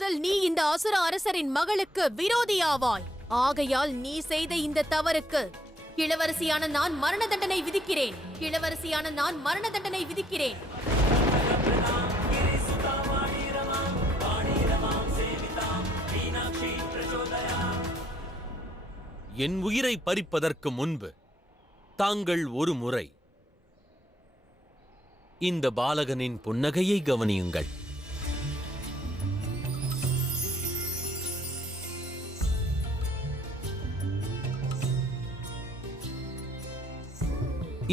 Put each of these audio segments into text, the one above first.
முதல் நீ இந்த அசுர அரசரின் மகளுக்கு விரோதியாவாய். ஆகையால் நீ செய்த இந்த தவறுக்கு இளவரசியான நான் மரண தண்டனை விதிக்கிறேன். இளவரசியான நான் மரண தண்டனை விதிக்கிறேன். என் உயிரை பறிப்பதற்கு முன்பு தாங்கள் ஒரு முறை இந்த பாலகனின் புன்னகையை கவனியுங்கள்.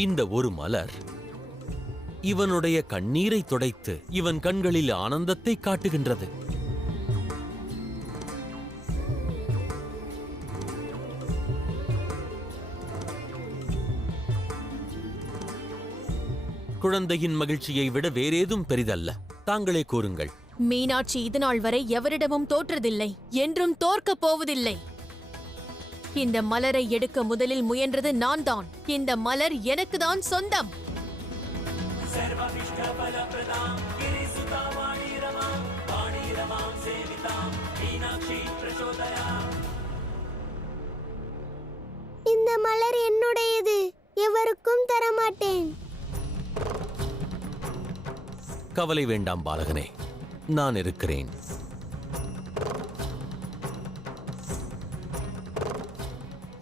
இந்த ஒரு மலர் இவனுடைய கண்ணீரை துடைத்து இவன் கண்களில் ஆனந்தத்தை காட்டுகின்றது. குழந்தையின் மகிழ்ச்சியை விட வேறேதும் பெரிதல்ல. தாங்களே கூறுங்கள். மீனாட்சி இதுநாள் வரை எவரிடமும் தோற்றதில்லை, என்றும் தோற்கப் போவதில்லை. இந்த மலரை எடுக்க முதலில் முயன்றது நான் தான். இந்த மலர் எனக்கு தான் சொந்தம். இந்த மலர் என்னுடையது, எவருக்கும் தரமாட்டேன். கவலை வேண்டாம் பாலகனே, நான் இருக்கிறேன்.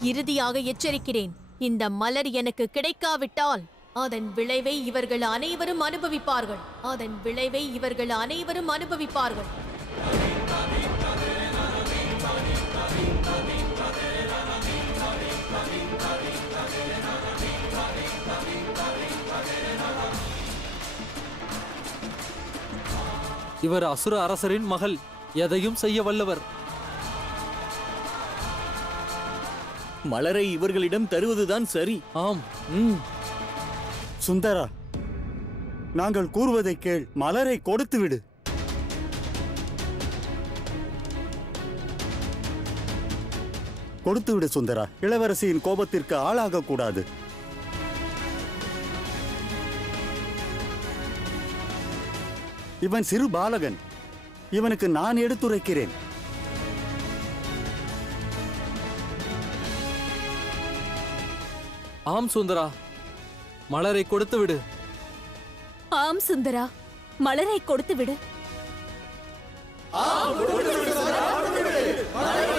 இறுதியாக எச்சரிக்கிறேன், இந்த மலர் எனக்கு கிடைக்காவிட்டால் அதன் விளைவை இவர்கள் அனைவரும் அனுபவிப்பார்கள். அதன் விளைவை இவர்கள் அனைவரும் அனுபவிப்பார்கள். இவர் அசுர அரசரின் மகள், எதையும் செய்ய வல்லவர். மலரை இவர்களிடம் தருவதுதான் சரி. ஆம். சுந்தரா, நாங்கள் கூறுவதை கேள். மலரை கொடுத்து விடு. கொடுத்து விடு சுந்தரா. இளவரசியின் கோபத்திற்கு ஆளாக கூடாது. இவன் சிறு பாலகன். இவனுக்கு நான் எடுத்துரைக்கிறேன். ஆம் சுந்தரா, மலரை கொடுத்து விடு. ஆம் சுந்தரா, மலரை கொடுத்து விடு. ஆம், கொடுத்து விடு.